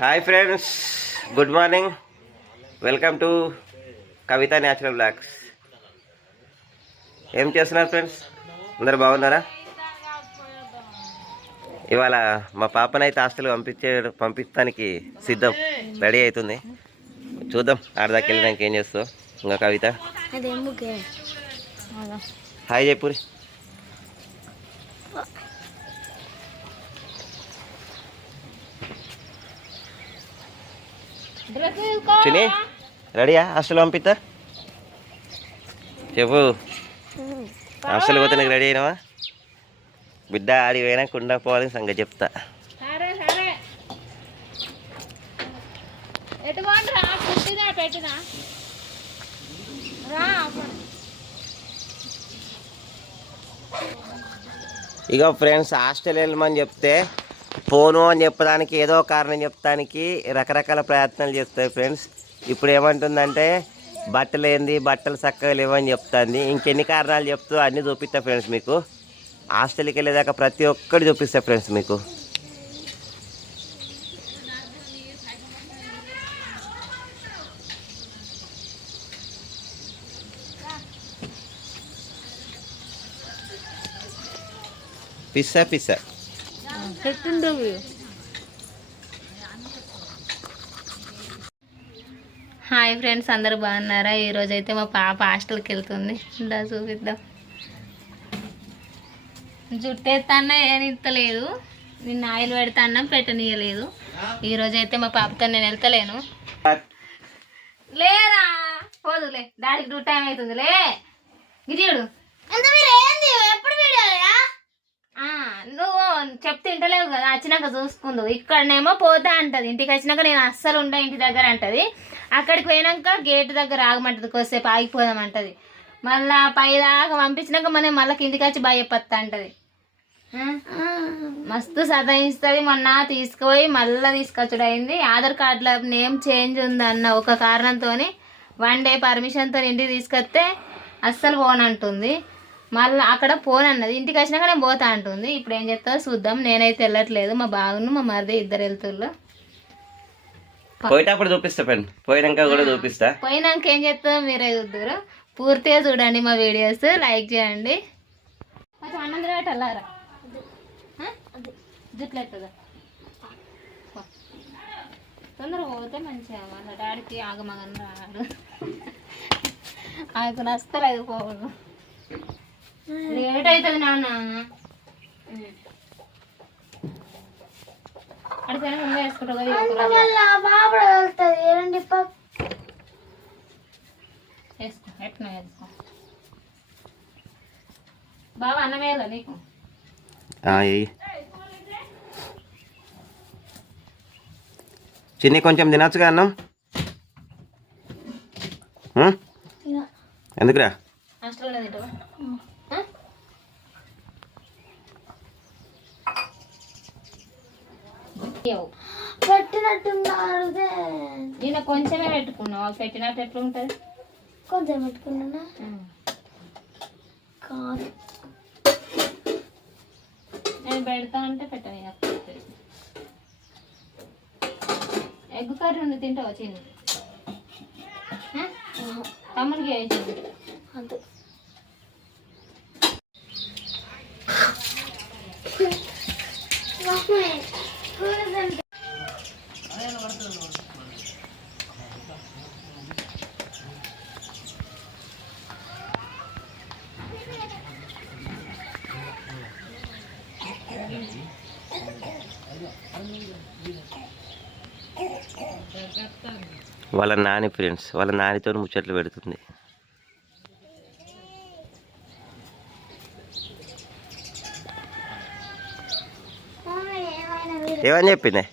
Hi friends, good morning. Welcome to Kavita natural blogs. ఏం చేస్తున్నారు friends? అందరు బాగున్నారా? ఇవాళ మా పాపనైతే హాస్టల్ పంపిస్తానికి సిద్ధం, రెడీ అవుతుంది. చూద్దాం ఆడదాకా వెళ్ళడానికి ఏం చేస్తావు. ఇంకా కవిత హాయ్ చెప్పురి. చిని రెడీయా? హాస్టల్ పంపిస్తా చెప్పు. హాస్టల్ పోతే నీకు రెడీ అయినావా? బిడ్డ ఆడి పోయినా కుండా పోవాలని సంగతి చెప్తా. ఇక ఫ్రెండ్స్, హాస్టల్ వెళ్ళమని చెప్తే పోను అని చెప్పడానికి ఏదో కారణం చెప్తానికి రకరకాల ప్రయత్నాలు చేస్తాయి ఫ్రెండ్స్. ఇప్పుడు ఏమంటుందంటే బట్టలు ఏంది, బట్టలు చక్కగా లేవని చెప్తుంది. ఇంకెన్ని కారణాలు చెప్తూ అన్నీ చూపిస్తా ఫ్రెండ్స్ మీకు. హాస్టల్కి వెళ్ళేదాకా ప్రతి ఒక్కటి చూపిస్తా ఫ్రెండ్స్ మీకు. పిస్సా పిస్సా హాయ్ ఫ్రెండ్స్, అందరూ బాగున్నారా? ఈరోజు అయితే మా పాప హాస్టల్కి వెళ్తుంది. ఇందా చూపిద్దాం. జుట్టెత్తాన్నా ఏనిస్తలేదు, నిన్న ఆయిల్ పెడతాన్నా పెట్టనీయలేదు. ఈరోజు అయితే మా పాపతో నేను వెళ్తలేను. లేరా పోదులే, డాడీకి డ్యూ టైం అవుతుందిలే. గిరియుడు నువ్వు చెప్తే తింటలేవు కదా, వచ్చినాక చూసుకుందు. ఇక్కడనేమో పోతా అంటది, ఇంటికి వచ్చినాక నేను అస్సలు ఉండా ఇంటి దగ్గర అంటది. అక్కడికి పోయినాక గేట్ దగ్గర ఆగమంటది, కొద్దిసేపు ఆగిపోదామంటది. మళ్ళా పై దాకా పంపించినాక మళ్ళీ కిందికి వచ్చి భయపత్తా అంటది. మస్తు సతాయిస్తుంది. మొన్న తీసుకుపోయి మళ్ళీ తీసుకొచ్చుడు అయింది. ఆధార్ కార్డులో నేమ్ చేంజ్ ఉందన్న ఒక కారణంతో 1 డే పర్మిషన్తో ఇంటికి తీసుకొస్తే అస్సలు పోనంటుంది. మళ్ళీ అక్కడ పోనన్నది, ఇంటికి వచ్చినాక నేను పోతా అంటుంది. ఇప్పుడు ఏం చెప్తారో చూద్దాం. నేనైతే వెళ్ళట్లేదు, మా బాగును మా మరిది ఇద్దరు వెళ్తుర్రు. పోయేటప్పుడు చూపిస్తా ఫ్రెండ్, పోయినాక కూడా చూపిస్తా. పోయినాక ఏం చెప్తారో మీరే చూద్దరు. పూర్తిగా చూడండి మా వీడియోస్, లైక్ చేయండి. కొంచెం అన్నం తిరగటల్లారా జుట్లు ఎత్తుందా తొందరగా పోతే మంచిగా. మళ్ళీ డాడీకి ఆగమగని రాడు, ఆకు నచ్చలేదు పోదు. లేట్ అవుతుంది నాన్న. అడిగిపోయినా ముందే వేసుకుంటావు కదా, వేసుకో ఎట్లా వేసుకో. బాబా అన్నం వేయాలా నీకు? చిన్ని కొంచెం తినచ్చుగా అన్నం. ఎందుకురా హాస్టల్లో తింటావా? పెట్టినట్టున్నారు, నేను కొంచెమే పెట్టుకున్నావు. పెట్టినట్టు ఎట్లా ఉంటుంది? కొంచెం పెట్టుకున్నా కాదు, నేను పెడతా అంటే పెట్టని. ఎగ్ కర్రీ ఉంది, తింటావా? చిన్న తమ్ముడికి వేసింది అంతే. వాళ్ళ నాని ఫ్రెండ్స్, వాళ్ళ నానితో ముచ్చట్లు పెడుతుంది. ఏమని చెప్పింది?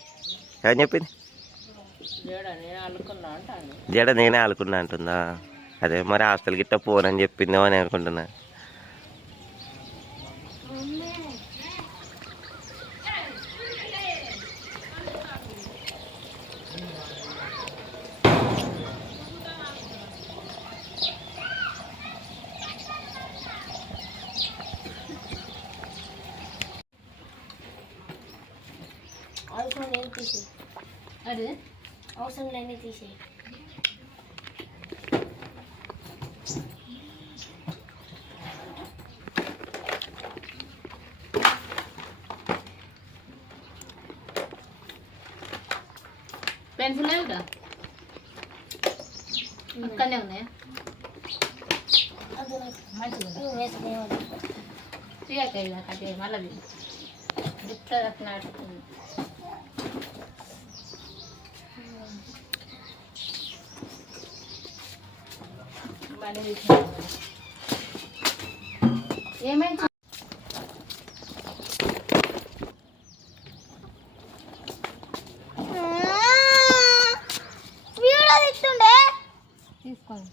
ఏమని చెప్పింది? జడ నేనే ఆలుకున్నా అంటుందా? అదే మరి హాస్టల్ గిట్ట పోనని చెప్పిందో అని అనుకుంటున్నా. అది అవసరం లేని తీసేయి. పెన్సిల్ లేవుగా అక్కడనే ఉన్నాయా తీయకాయ కట్టే మళ్ళీ గిట్ల నాటుతుంది ఏమైంది తీసుకోండి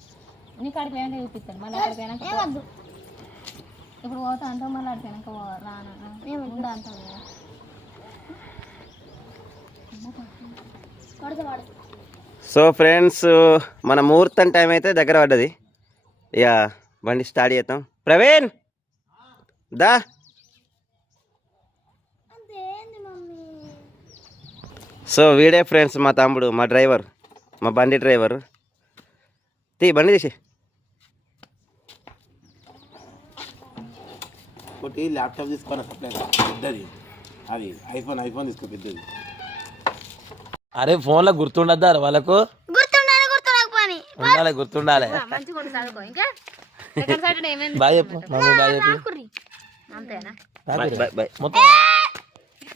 నీ కాడికి పోయాక చూపిస్తాను మళ్ళీ అక్కడికి పోయినాక ఏమద్దు ఇప్పుడు పోతా అంతా మళ్ళీ అడిపోయినాక రాను ఉండ అంటావు కదా సో ఫ్రెండ్స్ మన ముహూర్తం టైం అయితే దగ్గర పడ్డది. ఇక బండి స్టార్ట్ చేద్దాం. ప్రవీణ్ దా. సో వీడే ఫ్రెండ్స్ మా తమ్ముడు, మా డ్రైవర్, మా బండి డ్రైవర్. బండి తీసి ఒకటి ల్యాప్టాప్ తీసుకొని పెద్దది, అది ఐఫోన్ తీసుకో పెద్దది. అరే ఫోన్లో గుర్తుండద్దా వాళ్ళకు? గుర్తుండాలి. బాయ్ చెప్పు మమ్మీ, బాయ్ చెప్పు.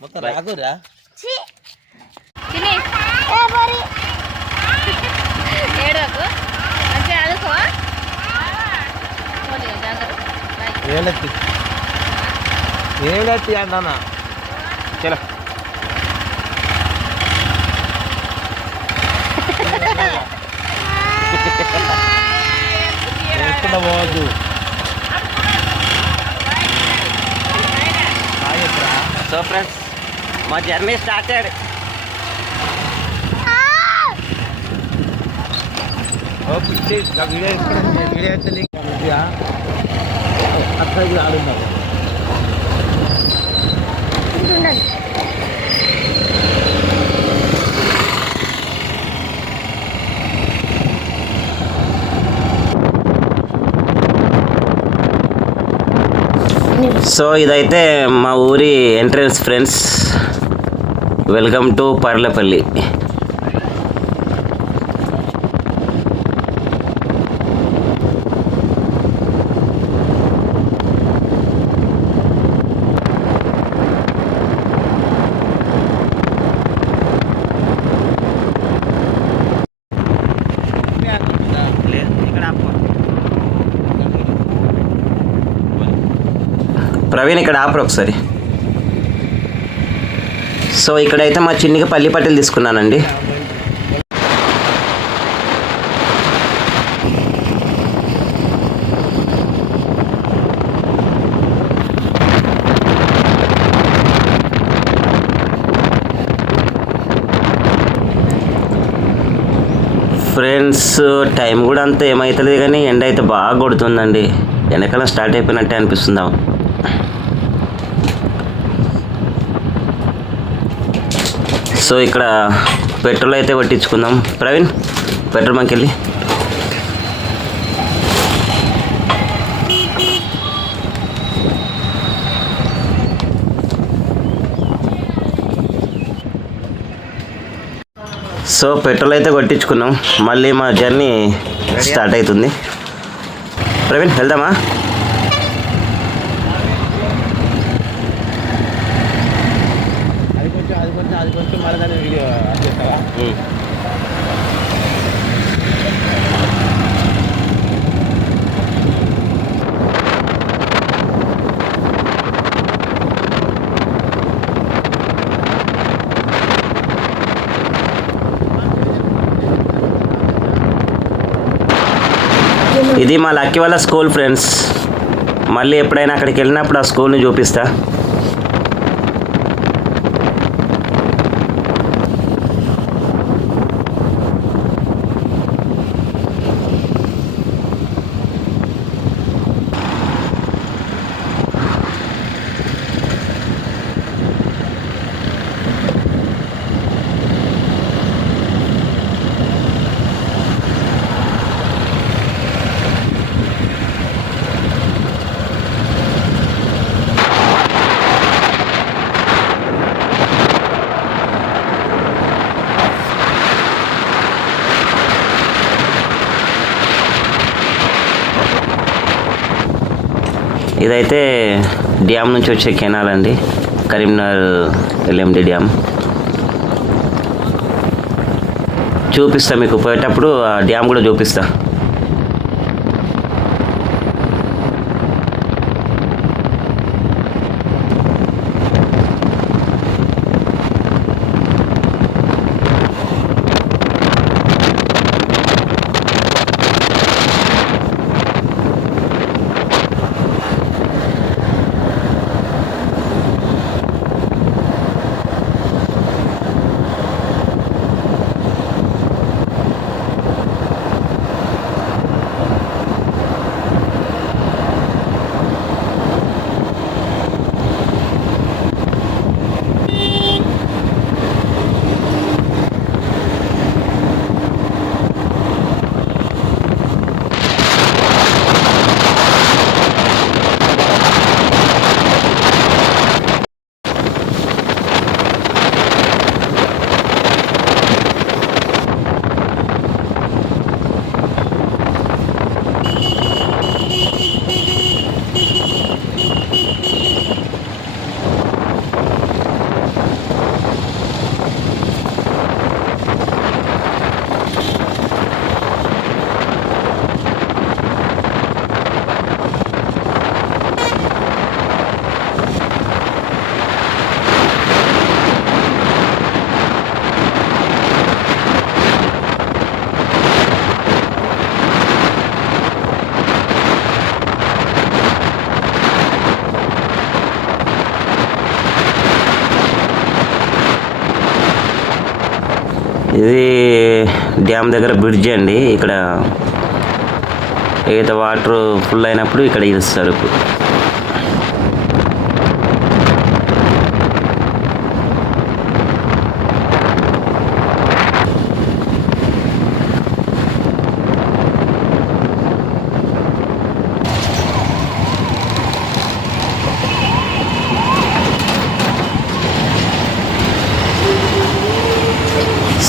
మొత్తం రాకురా. ఏలెత్తి అన్నా చలో పోవద్దు. సో ఫ్రెండ్స్ మా జర్నీ స్టార్టెడ్. వీడియో అక్కడ ఆడున్నారు. సో ఇదైతే మా ఊరి entrance friends. Welcome to Parlapalli. Praveen ఇక్కడ ఆపరు ఒకసారి. సో ఇక్కడైతే మా చిన్నికి పల్లి పట్టీలు తీసుకున్నానండి. ఫ్రెండ్స్ టైం కూడా అంత ఏమవుతుంది కానీ ఎండ అయితే బాగా కొడుతుందండి. ఎండాకాలం స్టార్ట్ అయిపోయినట్టే అనిపిస్తుందా. సో ఇక్కడ పెట్రోల్ అయితే కొట్టించుకుందాం. ప్రవీణ్ పెట్రోల్ బంక్ వెళ్ళి సో పెట్రోల్ అయితే కొట్టించుకున్నాం. మళ్ళీ మా జర్నీ స్టార్ట్ అవుతుంది. ప్రవీణ్ వెళ్దామా? అది కొంచెం మళ్ళీ వీడియో చేస్తావా? ఇది మా లక్కీ వాళ్ళ స్కూల్ ఫ్రెండ్స్. మళ్ళీ ఎప్పుడైనా అక్కడికి వెళ్ళినప్పుడు ఆ స్కూల్ని చూపిస్తా. ఇదైతే డ్యామ్ నుంచి వచ్చే కెనాల్ అండి, కరీంనగర్ ఎల్ఎండి డ్యామ్. చూపిస్తా మీకు, పోయేటప్పుడు ఆ డ్యామ్ కూడా చూపిస్తా. ఇది డ్యామ్ దగ్గర బ్రిడ్జ్ అండి. ఇక్కడ ఏదైతే వాటర్ ఫుల్ అయినప్పుడు ఇక్కడ ఇస్తారు. ఇప్పుడు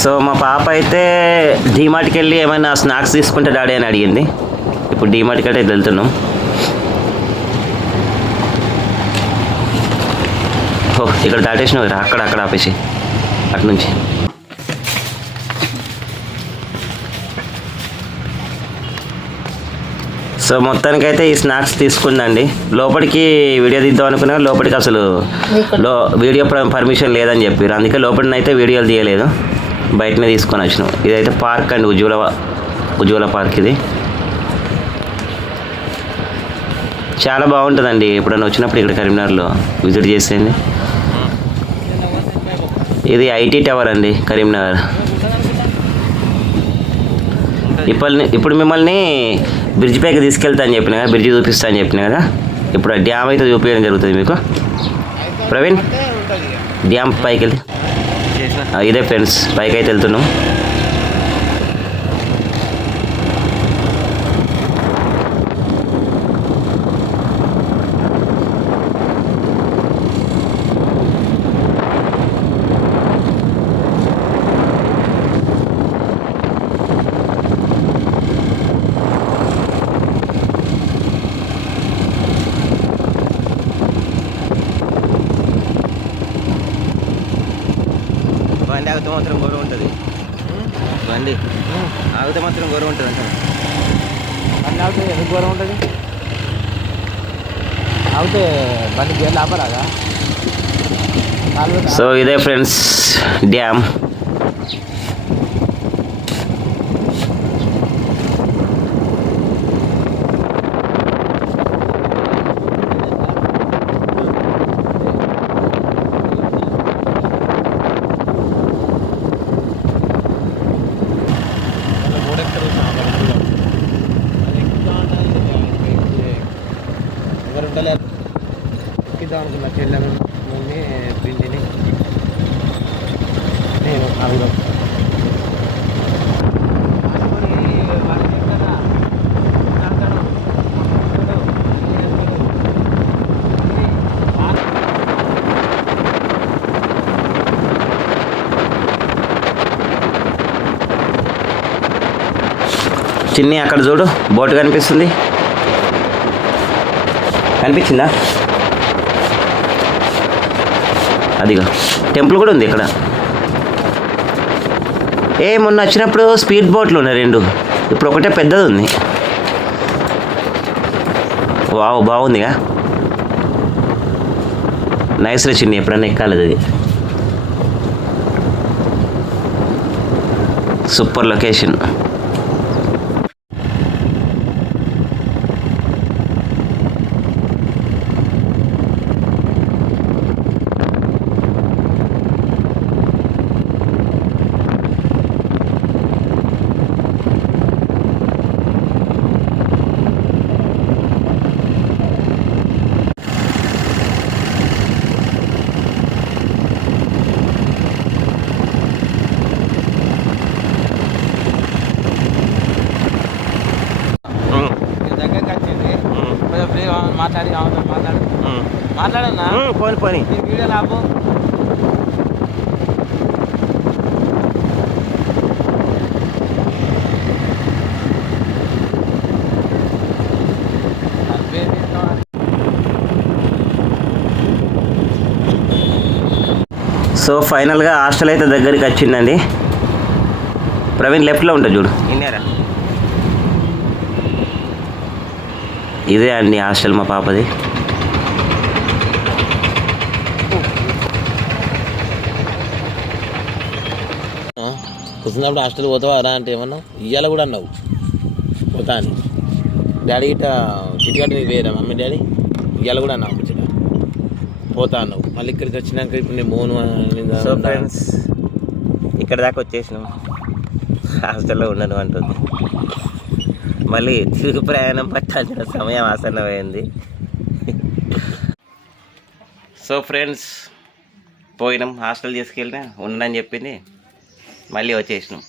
సో మా పాప అయితే డీమార్ట్కి వెళ్ళి ఏమైనా స్నాక్స్ తీసుకుంటే డాడీ అని అడిగింది. ఇప్పుడు డీమార్ట్కి అయితే వెళ్తున్నాం. ఓ ఇక్కడ దాటేసినావు కదా, అక్కడ ఆపేసి అటు నుంచి. సో మొత్తానికైతే ఈ స్నాక్స్ తీసుకుందండి. లోపలికి వీడియో తీద్దాం అనుకున్నా, లోపలికి అసలు వీడియో పర్మిషన్ లేదని చెప్పారు. అందుకే లోపలినైతే వీడియోలు తీయలేదు, బయటనే తీసుకొని వచ్చినాం. ఇదైతే పార్క్ అండి, ఉజ్వల పార్క్. ఇది చాలా బాగుంటుందండి. ఎప్పుడైనా వచ్చినప్పుడు ఇక్కడ కరీంనగర్లో విజిట్ చేసేయండి. ఇది ఐటీ టవర్ అండి, కరీంనగర్. ఇప్పుడు మిమ్మల్ని బ్రిడ్జ్ పైకి తీసుకెళ్తా అని చెప్పిన కదా, బ్రిడ్జ్ చూపిస్తా అని చెప్పిన కదా. ఇప్పుడు ఆ డ్యామ్ అయితే చూపించడం జరుగుతుంది మీకు. ప్రవీణ్, డ్యామ్ పైకి వెళ్ళి ఇదే ఫ్రెండ్స్, పైకి అయితే వెళ్తున్నాం. బండి ఆగితే మాత్రం గొడవ ఉంటుంది. బండి ఆగితే మాత్రం గొడవ ఉంటుంది అంటే బండి ఆగితే ఎందుకు గొడవ ఉంటుంది? ఆగితే బండి గేర్లు ఆపరాగా. సో ఇదే ఫ్రెండ్స్ డ్యామ్. అనుకున్నా చెల్లెని పిండిని నేను నలుగురు చిన్ని అక్కడ చూడు, బోట్ కనిపిస్తుంది. కనిపించిందా? అదిగా టెంపుల్ కూడా ఉంది ఇక్కడ. మొన్న వచ్చినప్పుడు స్పీడ్ బోట్లు ఉన్నాయి 2, ఇప్పుడు ఒకటే పెద్దది ఉంది. వావ్, బాగుందిగా. నైస్ రే చిన్ని, ఎప్పుడన్నా ఎక్కాలి అది. Super location. దగ్గరికి వచ్చింది కొంచెం ఫ్రీ మాట్లాడన్నా పోని వీడియో లాభం. సో ఫైనల్గా హాస్టల్ అయితే దగ్గరికి వచ్చిందండి. ప్రవీణ్ లెఫ్ట్లో ఉంటుంది చూడు. ఇదే అండి హాస్టల్ మా పాపది. కూర్చున్నప్పుడు హాస్టల్ పోతావా రా అంటే ఏమన్నా ఇయ్యాల కూడా అన్నావు పోతా అని. డాడీ గిట్ట చిటికట్ట నీకు వేరా మమ్మీ డాడీ ఇయ్యాల కూడా అన్నావు ముచ్చట పోతా అన్నావు. మళ్ళీ ఇక్కడికి వచ్చినాక ఇప్పుడు నేను మోను. సో ఫ్రెండ్స్ ఇక్కడ దాకా వచ్చేసినాం. హాస్టల్లో ఉండను అంటుంది. మళ్ళీ తిరుగు ప్రయాణం పట్టాల్సిన సమయం ఆసన్నమైంది. సో ఫ్రెండ్స్ పోయినాం, హాస్టల్ తీసుకెళ్ళినా ఉండని చెప్పింది, మళ్ళీ వచ్చేసినాం.